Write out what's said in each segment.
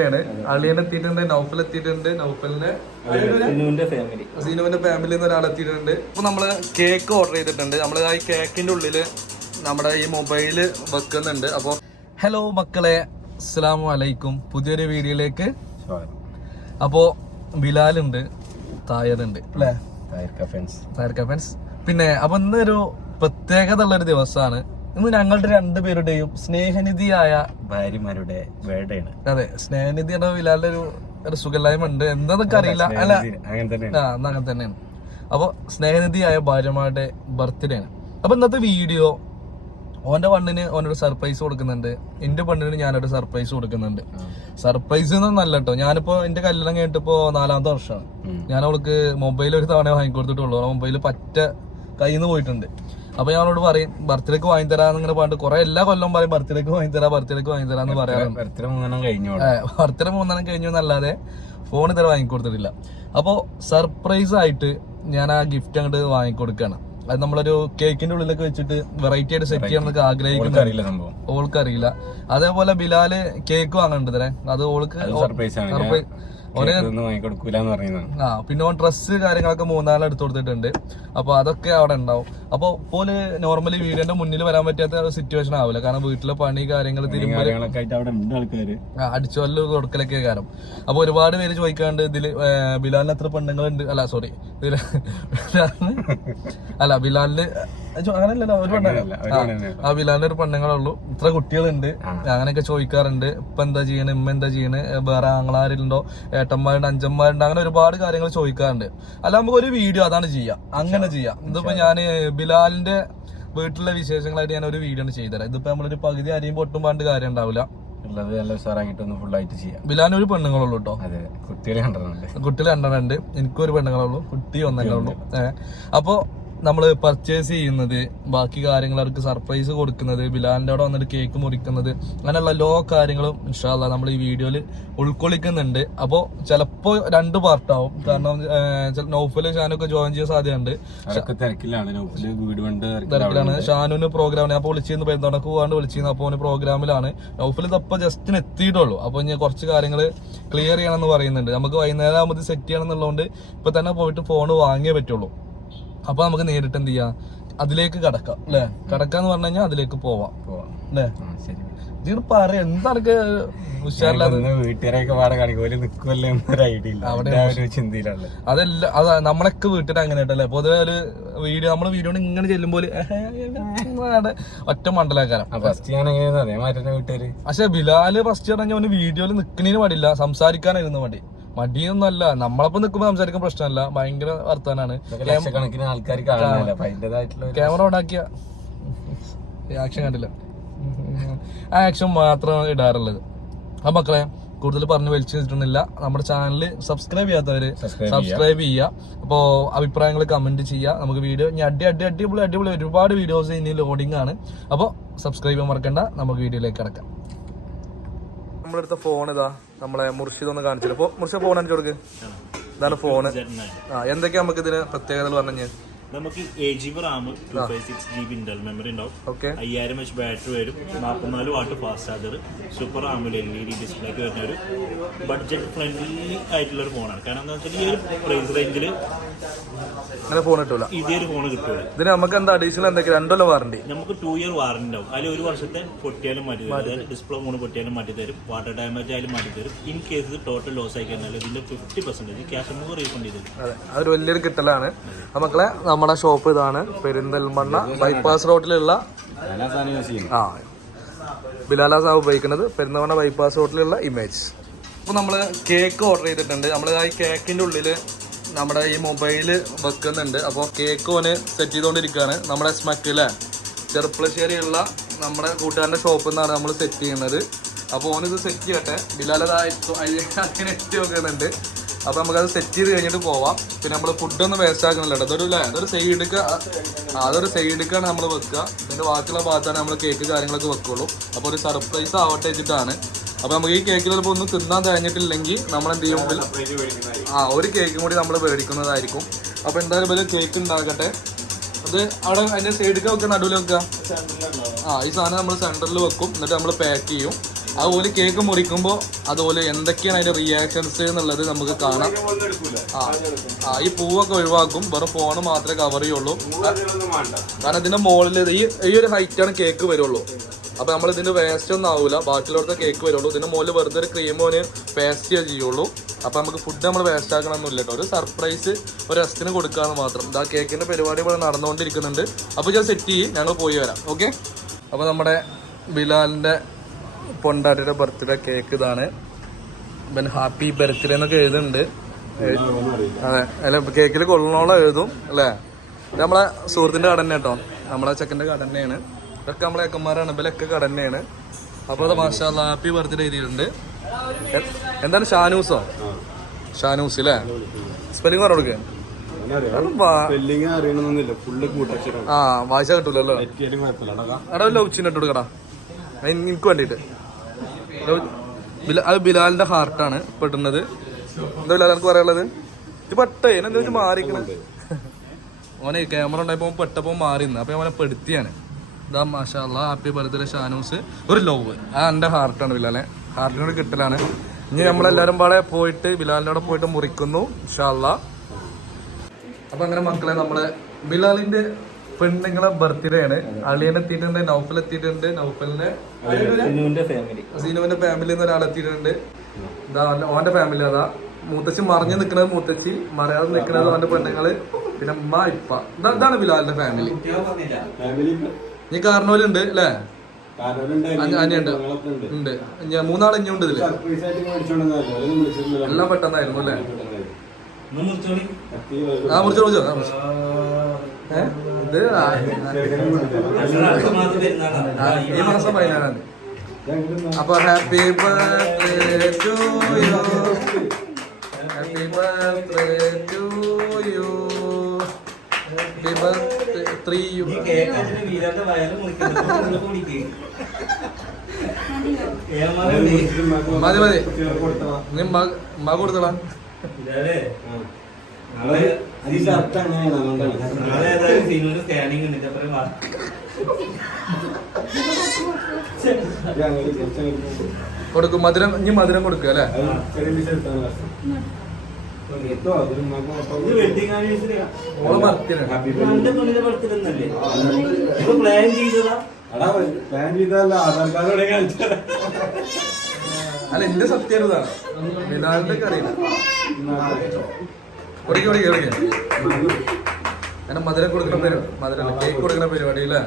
ാണ് അളിയൻ എത്തിയിട്ടുണ്ട് നൗഫൽ എത്തിയിട്ടുണ്ട് നൗഫലിന്റെ സിനുവിന്റെ ഫാമിലി നിന്ന് ഒരാൾ എത്തിയിട്ടുണ്ട്. അപ്പൊ നമ്മൾ കേക്ക് ഓർഡർ ചെയ്തിട്ടുണ്ട്. നമ്മൾ ആ കേക്കിന്റെ ഉള്ളിൽ നമ്മുടെ ഈ മൊബൈൽ വെക്കുന്നുണ്ട്. അപ്പൊ ഹലോ മക്കളെ അസ്സലാമു അലൈക്കും. പുതിയൊരു വീഡിയോയിലേക്ക് അപ്പോ ബിലാലുണ്ട് തായതുണ്ട് അല്ലേ? തായർ ഫ്രണ്ട്സ് പിന്നെ അപ്പൊ ഇന്നൊരു പ്രത്യേകത ഉള്ള ഒരു ദിവസമാണ് ഇന്ന് ഞങ്ങളുടെ രണ്ടുപേരുടെയും സ്നേഹനിധിയായ ഭാര്യമാരുടെ വേടയാണ് അതെ സ്നേഹനിധിയുടെ ബിലാലിന്റെ ഒരു ഒരു സുഖല്ലായ്മ ഉണ്ട് എന്താന്നൊക്കെ അറിയില്ല. അല്ല ആ എന്നാ അങ്ങനെ തന്നെയാണ്. അപ്പൊ സ്നേഹനിധിയായ ഭാര്യമാരുടെ ബർത്ത്ഡേ ആണ്. അപ്പൊ ഇന്നത്തെ വീഡിയോ ഓന്റെ പണ്ണിന് ഓനൊരു സർപ്രൈസ് കൊടുക്കുന്നുണ്ട്. എന്റെ പണ്ണിന് ഞാനൊരു സർപ്രൈസ് കൊടുക്കുന്നുണ്ട്. സർപ്രൈസ് എന്നല്ല കേട്ടോ ഞാനിപ്പോ എന്റെ കല്യാണം കഴിഞ്ഞിട്ടിപ്പോ നാലാമത്തെ വർഷമാണ്. ഞാൻ അവൾക്ക് മൊബൈൽ ഒരു തവണ വാങ്ങിക്കൊടുത്തിട്ടുള്ളൂ. മൊബൈൽ പറ്റ കയ്യിൽ നിന്ന് പോയിട്ടുണ്ട്. അപ്പൊ ഞാൻ അവളോട് പറയും ബർത്ത്ഡേക്ക് വാങ്ങി തരാന്ന് ഇങ്ങനെ പറഞ്ഞിട്ട് കുറെ എല്ലാ കൊല്ലം പറയും ബർത്ത്ഡേക്ക് വാങ്ങി തരാ ബർത്ത്ഡേക്ക് വാങ്ങി തരാന്ന് പറയാറുണ്ട്. ബർത്ത്ഡേ മൂന്നെണ്ണം കഴിഞ്ഞു ബർത്ത്ഡേ മൂന്നെണ്ണം കഴിഞ്ഞു എന്നല്ലാതെ ഫോൺ ഇതുവരെ വാങ്ങിക്കൊടുത്തിട്ടില്ല അപ്പോൾ സർപ്രൈസ് ആയിട്ട് ഞാൻ ആ ഗിഫ്റ്റ് അങ്ങോട്ട് വാങ്ങിക്കൊടുക്കുകയാണ് അത് നമ്മളൊരു കേക്കിന്റെ ഉള്ളിലൊക്കെ വെച്ചിട്ട് വെറൈറ്റി ആയിട്ട് സെറ്റ് ചെയ്യാൻ ആഗ്രഹിക്കുന്നു ഓൾക്ക് അറിയില്ല അതേപോലെ ബിലാൽ കേക്ക് വാങ്ങണ്ട് അത് ഓൾക്ക് സർപ്രൈസ് ആ പിന്നെ ഓൻ ഡ്രസ്സ് കാര്യങ്ങളൊക്കെ മൂന്നാൽ എടുത്തു കൊടുത്തിട്ടുണ്ട്. അപ്പൊ അതൊക്കെ അവിടെ ഉണ്ടാവും. അപ്പൊ പോൽ നോർമലി വീടിന്റെ മുന്നിൽ വരാൻ പറ്റാത്ത സിറ്റുവേഷൻ ആവില്ല കാരണം വീട്ടിലെ പണി കാര്യങ്ങൾ തിരുമ്പൽ അടിച്ചുവല്ല കൊടുക്കലൊക്കെ കാരണം. അപ്പൊ ഒരുപാട് പേര് ചോദിക്കാണ്ട് ഇതിൽ ബിലാലിന് എത്ര പെണ്ണുങ്ങളുണ്ട്? അല്ല സോറി അല്ല ബിലാലിന് ഒരു അങ്ങനെയല്ല, ആ ബിലാലിന് ഒരു പെണ്ണുങ്ങളുള്ളൂ. ഇത്ര കുട്ടികളുണ്ട്. അങ്ങനെയൊക്കെ ചോദിക്കാറുണ്ട്. ഇപ്പൊ എന്താ ചെയ്യണേ? ഇമ്മ എന്താ ചെയ്യണേ? വേറെ ആങ്ങളാരുണ്ടോ? ഏട്ടന്മാരുണ്ട് അഞ്ചന്മാരുണ്ട് അങ്ങനെ ഒരുപാട് കാര്യങ്ങൾ ചോദിക്കാറുണ്ട്. അല്ല നമുക്ക് ഒരു വീഡിയോ അതാണ് ചെയ്യാം. അങ്ങനെ ചെയ്യാം. ഇതിപ്പോ ഞാൻ ബിലാലിന്റെ വീട്ടിലെ വിശേഷങ്ങളായിട്ട് ഞാൻ ഒരു വീഡിയോ ആണ് ചെയ്തുതരാം ഇതിപ്പോ നമ്മളൊരു പകുതി അരിയും പൊട്ടും പാണ്ട് കാര്യം ഉണ്ടാവില്ല ഉള്ളത് നല്ല ആയിട്ട് ചെയ്യാം. ബിലാലിന് ഒരു പെണ്ണുങ്ങളുള്ളൂ കേട്ടോ അതെ കുട്ടികളെ കണ്ടെണ്ണുണ്ട് കുട്ടികൾ എനിക്കൊരു പെണ്ണുങ്ങളുള്ളൂ. കുട്ടി ഒന്നേ ഉള്ളൂ. ഏഹ് അപ്പോ നമ്മൾ പർച്ചേസ് ചെയ്യുന്നത് ബാക്കി കാര്യങ്ങൾ അവർക്ക് സർപ്രൈസ് കൊടുക്കുന്നത് ബിലാലിന്റെ അവിടെ വന്നിട്ട് കേക്ക് മുറിക്കുന്നത് അങ്ങനെയുള്ള എല്ലാ കാര്യങ്ങളും ഇൻഷാല്ല നമ്മൾ ഈ വീഡിയോയിൽ ഉൾക്കൊള്ളിക്കുന്നുണ്ട്. അപ്പോൾ ചിലപ്പോൾ രണ്ട് പാർട്ടാവും കാരണം നൗഫൽ ഷാനൊക്കെ ജോയിൻ ചെയ്യാൻ സാധ്യതയുണ്ട്. തിരക്കിലാണ്. ഷാനുവിന് പ്രോഗ്രാമിന് അപ്പോൾ വിളിച്ചിരുന്നു. പെരുന്തോണക്ക് പോകാണ്ട് വിളിച്ചിരുന്നു. അപ്പോൾ അവന് പ്രോഗ്രാമിലാണ് നൗഫൽ ഇതപ്പോൾ ജസ്റ്റിന് എത്തിയിട്ടുള്ളൂ. അപ്പോൾ ഇനി കുറച്ച് കാര്യങ്ങൾ ക്ലിയർ ചെയ്യണമെന്ന് പറയുന്നുണ്ട്. നമുക്ക് വൈകുന്നേരം ആകുമ്പോൾ സെറ്റ് ചെയ്യണം എന്നുള്ളതുകൊണ്ട് ഇപ്പം തന്നെ പോയിട്ട് ഫോൺ വാങ്ങിയേ പറ്റുള്ളൂ. അപ്പൊ നമുക്ക് നേരിട്ട് എന്ത് ചെയ്യാം? അതിലേക്ക് കടക്കാം അല്ലേ? കടക്കാന്ന് പറഞ്ഞു കഴിഞ്ഞാൽ അതിലേക്ക് പോവാം. അല്ലേ? ആ, ശരി. ഇത് പറ എന്താണ് ഉഷാറില്ലാതെ ഇന്ന് വീട്ടുകാരെയൊക്കെ പാടെ കാണിക്കും. നിൽക്കുമല്ലോ എന്നൊരു ഐഡിയ ഇല്ല. അവിടെ ചിന്തയിലാണ് അതല്ല അതാ നമ്മളൊക്കെ വീട്ടിൽ അങ്ങനെ പൊതുവെ ഒരു വീഡിയോ നമ്മൾ വീഡിയോ ഇങ്ങനെ ചെല്ലുമ്പോൾ ഒറ്റ മണ്ഡലക്കാരം. ഫസ്റ്റ് ഞാൻ വീട്ടുകാര്. പക്ഷെ ബിലാൽ ഫസ്റ്റ് പറഞ്ഞ അവന് വീഡിയോയിൽ നിക്കണേന് പാടില്ല സംസാരിക്കാനായിരുന്നു മടി. മടിയൊന്നും അല്ല നമ്മളപ്പം നിൽക്കുമ്പോൾ സംസാരിക്കാൻ പ്രശ്നമല്ല. ഭയങ്കര വർത്താനാണ്. ലക്ഷക്കണക്കിന് ആൾക്കാർ ക്യാമറ ഓണാക്കിയ ആക്ഷൻ കണ്ടില്ല. ആ ആക്ഷൻ മാത്രമാണ് ഇടാറുള്ളത്. ആ മക്കളെ കൂടുതൽ പറഞ്ഞു വലിച്ചു വെച്ചിട്ടൊന്നുമില്ല നമ്മുടെ ചാനൽ സബ്സ്ക്രൈബ് ചെയ്യാത്തവര് സബ്സ്ക്രൈബ് ചെയ്യുക. അപ്പോൾ അഭിപ്രായങ്ങൾ കമന്റ് ചെയ്യുക. നമുക്ക് വീഡിയോ ഇനി അടി അടി അടിപൊളി അടിപൊളി ഒരുപാട് വീഡിയോസ് ഇനി ലോഡിംഗ് ആണ്. അപ്പോൾ സബ്സ്ക്രൈബ് ചെയ്യാൻ മറക്കണ്ട. നമുക്ക് വീഡിയോയിലേക്ക് കിടക്കാം. നമ്മളെടുത്ത ഫോൺ ഇതാ നമ്മളെ മുർഷിദ് ഒന്ന് കാണിച്ചില്ല അപ്പോൾ മുർഷിദ് ഫോൺ അഞ്ചു കൊടുക്ക് ഇതാണ് ഫോണ് ആ എന്തൊക്കെയാ നമുക്ക് ഇതിന് പ്രത്യേകതകൾ പറഞ്ഞു നമുക്ക് eight G B RAM two five six G B Intel memory ഉണ്ടാവും. ഓക്കെ അയ്യായിരം എച്ച് ബാറ്ററി വരും. നാൽപ്പത്തിനാല് വാട്ട് ഫാസ്റ്റ് ചാർജർ സൂപ്പർ റാമിൽ എൽ ഇ ഡി ഡിസ്പ്ലേക്ക് വരുന്ന ഒരു ബഡ്ജറ്റ് ഫ്രണ്ട്ലി ആയിട്ടുള്ള ഒരു ഫോണാണ് കാരണം എന്താ വെച്ചാൽ ഈ ഒരു പ്രൈസ് റേഞ്ചിൽ അങ്ങനെ ഫോൺ കിട്ടൂല. ഇതേ ഒരു ഫോൺ കിട്ടുള്ളൂ. ഇതിന് നമുക്ക് എന്താ അഡീഷണൽ എന്തൊക്കെ രണ്ടല്ലോ വാറണ്ടി നമുക്ക് ടു ഇയർ വാറണ്ടി ഉണ്ടാവും. അതിൽ ഒരു വർഷത്തെ പൊട്ടിയാലും മാറ്റി തരും. ഡിസ്പ്ലേ ഫോൺ പൊട്ടിയാലും മാറ്റി തരും. വാട്ടർ ഡാമേജ് ആയാലും മാറ്റി തരും. ഇൻ കേസ് ടോട്ടൽ ലോസ് ആയി കഴിഞ്ഞാൽ ഇതിന്റെ ഫിഫ്റ്റി പെർസെന്റേജ് ക്യാഷ് നമുക്ക് റീഫണ്ട് ചെയ്തു അതെ. അതൊരു വലിയൊരു കിട്ടലാണ്. മക്കളെ നമ്മുടെ ഷോപ്പ് ഇതാണ്. പെരിന്തൽമണ്ണ ബൈപ്പാസ് റോഡിലുള്ള ആ ബിലാല സാബ് ഉപയോഗിക്കുന്നത് പെരിന്തൽമണ്ണ ബൈപ്പാസ് റോഡിലുള്ള ഇമേജ് അപ്പോൾ നമ്മൾ കേക്ക് ഓർഡർ ചെയ്തിട്ടുണ്ട്. നമ്മൾ ആ കേക്കിന്റെ ഉള്ളിൽ നമ്മുടെ ഈ മൊബൈൽ വെക്കുന്നുണ്ട്. അപ്പോൾ കേക്ക് ഓന് സെറ്റ് ചെയ്തുകൊണ്ടിരിക്കുകയാണ് നമ്മുടെ സ്മക്കിലെ ചെറുപ്പളശ്ശേരിയുള്ള നമ്മുടെ കൂട്ടുകാരന്റെ ഷോപ്പിൽ നിന്നാണ് നമ്മൾ സെറ്റ് ചെയ്യുന്നത്. അപ്പോൾ ഓനിത് സെറ്റ് ചെയ്യട്ടെ. ബിലാലതായിട്ട് അങ്ങനെ എത്തി നോക്കുന്നുണ്ട് അപ്പോൾ നമുക്കത് സെറ്റ് ചെയ്ത് കഴിഞ്ഞിട്ട് പോവാം. പിന്നെ നമ്മൾ ഫുഡൊന്നും വേസ്റ്റ് ആക്കുന്നില്ല അതൊരു അതൊരു സൈഡിക്ക് അതൊരു സൈഡിക്കാണ് നമ്മൾ വെക്കുക അതിന്റെ ബാക്കിയുള്ള ഭാഗത്താണ് നമ്മൾ കേക്ക് കാര്യങ്ങളൊക്കെ വെക്കുള്ളൂ. അപ്പോൾ ഒരു സർപ്രൈസ് ആവട്ടെ വെച്ചിട്ടാണ്. അപ്പോൾ നമുക്ക് ഈ കേക്കിൽ ചിലപ്പോൾ ഒന്നും തിന്നാൻ കഴിഞ്ഞിട്ടില്ലെങ്കിൽ നമ്മൾ എന്ത് ചെയ്യും ആ ഒരു കേക്കും കൂടി നമ്മൾ മേടിക്കുന്നതായിരിക്കും. അപ്പോൾ എന്തായാലും വലിയ കേക്ക് ഉണ്ടാക്കട്ടെ. അത് അവിടെ അതിന്റെ സൈഡിലേക്ക് വെക്കുക നടുവിൽ വെക്കുക ആ ഈ സാധനം നമ്മൾ സെന്ററിൽ വെക്കും. എന്നിട്ട് നമ്മൾ പാക്ക് ചെയ്യും. അതുപോലെ കേക്ക് മുറിക്കുമ്പോൾ അതുപോലെ എന്തൊക്കെയാണ് അതിന്റെ റിയാക്ഷൻസ് എന്നുള്ളത് നമുക്ക് കാണാം. ആ ആ ഈ പൂവൊക്കെ ഒഴിവാക്കും. വെറും ഫോണ് മാത്രമേ കവർ ചെയ്യുള്ളൂ. കാരണം ഇതിന്റെ മുകളിൽ ഈ ഈ ഒരു ഹൈറ്റാണ് കേക്ക് വരുള്ളൂ. അപ്പൊ നമ്മൾ ഇതിന്റെ വേസ്റ്റ് ഒന്നും ആവൂല. ബാക്കിയുള്ളവർക്ക് കേക്ക് വരുള്ളൂ. ഇതിന്റെ മുകളിൽ വെറുതെ ഒരു ക്രീമോന് പേസ്റ്റ് ചെയ്യുള്ളൂ. അപ്പൊ നമുക്ക് ഫുഡ് നമ്മൾ വേസ്റ്റ് ആക്കണമെന്നില്ല കേട്ടോ. ഒരു സർപ്രൈസ് ഒരു രസത്തിന് കൊടുക്കാന്ന് മാത്രം. ഇതാ കേക്കിന്റെ പരിപാടി ഇവിടെ നടന്നുകൊണ്ടിരിക്കുന്നുണ്ട്. അപ്പൊ ഞാൻ സെറ്റ് ചെയ്യും. ഞങ്ങൾ പോയി വരാം. ഓക്കെ അപ്പൊ നമ്മുടെ ബിലാലിന്റെ പൊണ്ടാട്ടിയുടെ ബർത്ത്ഡേ കേക്ക് ഇതാണ്. പിന്നെ ഹാപ്പി ബർത്ത്ഡേ എന്നൊക്കെ എഴുതുന്നുണ്ട്. അതെ അല്ല കേക്കിൽ കൊള്ളണോളം എഴുതും അല്ലേ? ഇത് നമ്മളെ സുഹൃത്തിന്റെ കട തന്നെ കേട്ടോ. നമ്മളെ ചെക്കന്റെ കട തന്നെയാണ്. ഇതൊക്കെ നമ്മളെ ഏക്കന്മാരാണ് ഇവലൊക്കെ കട തന്നെയാണ്. അപ്പോൾ അത് മാഷാ ഹാപ്പി ബർത്ത്ഡേ എഴുതിയിട്ടുണ്ട്. എന്താണ് ഷാനൂസോ? ഷാനൂസ് അല്ലേ സ്പെല്ലിംഗ് പറഞ്ഞു കൊടുക്കുക ആ വായിച്ച കിട്ടൂലല്ലോ. എടാ ലൗച്ചിന് ഇട്ട് കൊടുക്കടാ. എനിക്ക് വേണ്ടിയിട്ട്. അത് ബിലാലിന്റെ ഹാർട്ടാണ് പെട്ടുന്നത് എന്താ ബിലാൽ എനിക്ക് പറയാനുള്ളത്? ഇത് പെട്ടേ എന്താ വെച്ചാൽ മാറിക്കണം ഓനെ ക്യാമറ ഉണ്ടായപ്പോ പെട്ടപ്പോൾ പെട്ടപ്പോ മാറി നിന്ന്. അപ്പൊ ഓനെ പെടുത്തിയാണ്. ഇതാ മാഷാല്ല ഹാപ്പി ബർത്ത്ഡേ ഷാനൂസ്. ഒരു ലവ് ആ എന്റെ ഹാർട്ടാണ് ബിലാലെ. ഹാർട്ടിനോട് കിട്ടലാണ്. ഇനി നമ്മളെല്ലാരും പാടെ പോയിട്ട് ബിലാലിനോടെ പോയിട്ട് മുറിക്കുന്നു ഇൻഷാല്ലാ അപ്പൊ അങ്ങനെ മക്കളെ നമ്മളെ ബിലാലിന്റെ പെണ്ണുങ്ങളെ ബർത്ത്ഡേ ആണ്. അളിയൻ എത്തിയിട്ടുണ്ട് നൗഫൽ എത്തിയിട്ടുണ്ട്. നൗഫലിന്റെ ഫാമിലി സീനുവിന്റെ ഫാമിലി നിന്ന് ഒരാൾ എത്തിയിട്ടുണ്ട്. ഇതാ ഓന്റെ ഫാമിലി അതാ മൂത്തച്ഛി മറിഞ്ഞു നിൽക്കുന്നത് മൂത്തച്ഛി മറയാതെ നിൽക്കുന്നത് അവന്റെ പെണ്ണുങ്ങൾ പിന്നെ ഉമ്മ ഇപ്പ. ഇതാ- ഇതാണ് ബിലാലിന്റെ ഫാമിലി ഇനി കാരണവരുണ്ട് അല്ലേ? ഉണ്ട്. മൂന്നാൾ ഇനി ഉണ്ട് ഇതിൽ. എല്ലാം പെട്ടെന്നായിരുന്നു അല്ലേ? ആ മുറിച്ചോ മുറിച്ചോ ആ, മുറിച്ചോ. ഏ? ഇത് ഈ മാസം പതിനാറാം തീയതി. അപ്പൊ happy birthday to you. Happy birthday to you. Happy birthday three you. മതി മതി നീ മക കൊടുത്തടാ അത് ഷർട്ട് അങ്ങനെയാണ് അതുകൊണ്ടാണ്. സ്കാനിങ് ഉണ്ട് അപ്പുറം. കൊടുക്കും മധുരം ഇനി മധുരം കൊടുക്കുക അല്ലേ? അല്ല എന്റെ സത്യം അറിയില്ല. കൊടുക്കി ഒടിക്ക് ഒടിക്ക് എന്നെ മധുരം കൊടുക്കുന്ന പരിപാടി മധുരം കേക്ക് കൊടുക്കുന്ന പരിപാടി അല്ലേ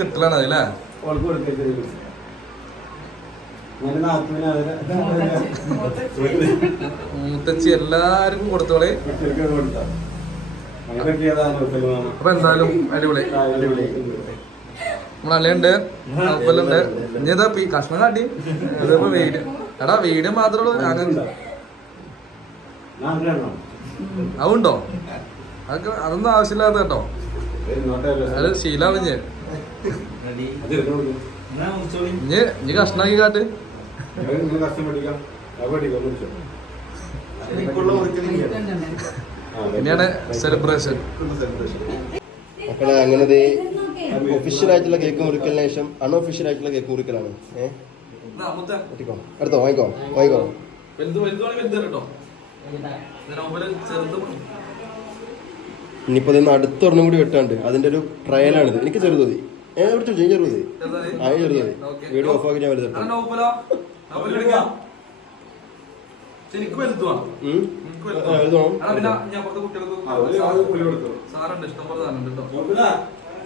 കിട്ടലാണ് അതല്ലേ മുത്തച്ചി എല്ലാവർക്കും കൊടുത്തോളെ. അപ്പൊ എന്തായാലും അടിപൊളി. നമ്മളല്ലേ ഉണ്ട് ഉണ്ട്. ഇനി ഇതാ കഷ്ണം കാട്ടി? ഇതിപ്പോ എടാ വീട് മാത്രമേ ഉള്ളൂ. അതുണ്ടോ? അതൊക്കെ അതൊന്നും ആവശ്യമില്ലാത്ത കേട്ടോ. അത് ശീലാണ് ഞാൻ ഇനി ഇനി കഷ്ണാക്കി കാട്ട്. ഇനിയാണ് സെലിബ്രേഷൻ മക്കളെ അങ്ങനെ ഒഫീഷ്യൽ ആയിട്ടുള്ള കേക്ക് മുറിക്കലിന് ശേഷം അൺഒഫീഷ്യൽ ആയിട്ടുള്ള കേക്ക് മുറിക്കലാണ് ഏഹ് അടുത്തോ വാങ്ങിക്കോ വാങ്ങിക്കോ. ഇനിയിപ്പോ ഇതിന്ന് അടുത്ത ഒരെണ്ണം കൂടി വെട്ടാണ്ട്. അതിന്റെ ഒരു ട്രയലാണിത്. എനിക്ക് ചെറുത് മതി ഏ എടുത്തു ഞാൻ ചെറുത് മതി ആ ചെറുത് മതി വീഡിയോ ഓഫ് ആക്കി ഞാൻ വലുത്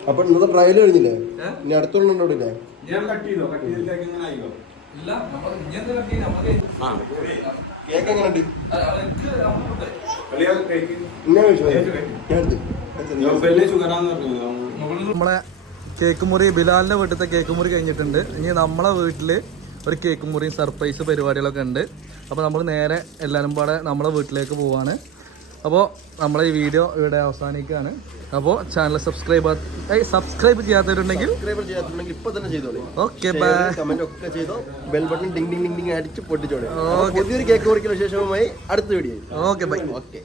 അപ്പൊ ഇന്നത്തെ ട്രയൽ കഴിഞ്ഞില്ലേ? ഇനി അടുത്തുള്ള ഉണ്ടോ ഇല്ലേ? ഞാൻ കട്ട് ചെയ്തോ? കട്ട് ചെയ്തിട്ടേക്ക് ഇങ്ങനെ ആയിക്കോ? ഇല്ല നമ്മൾ ഇനി എന്താ കട്ടി നമുക്ക് കേക്ക് നമ്മളെ കേക്ക് മുറി ബിലാലിന്റെ വീട്ടിലത്തെ കേക്ക് മുറി കഴിഞ്ഞിട്ടുണ്ട്. ഇനി നമ്മളെ വീട്ടിൽ ഒരു കേക്ക് മുറിയും സർപ്രൈസ് പരിപാടികളൊക്കെ ഉണ്ട്. അപ്പോൾ നമ്മൾ നേരെ എല്ലാവരും പാടെ നമ്മളെ വീട്ടിലേക്ക് പോവാണ്. അപ്പോൾ നമ്മളെ ഈ വീഡിയോ ഇവിടെ അവസാനിക്കുകയാണ്. അപ്പോൾ ചാനൽ സബ്സ്ക്രൈബ് സബ്സ്ക്രൈബ് ചെയ്യാത്തവരുണ്ടെങ്കിൽ സബ്സ്ക്രൈബ് ഇപ്പൊ തന്നെ ചെയ്തോളൂ. ഓക്കെ ബൈ കമന്റ് ഒക്കെ ചെയ്തോ. Bell button ding ding ding ding അടിച്ച് പൊട്ടിച്ചോളെ. പുതിയൊരു കേക്ക് അടുത്ത വീഡിയോ ഓക്കെ ബൈ ഓക്കെ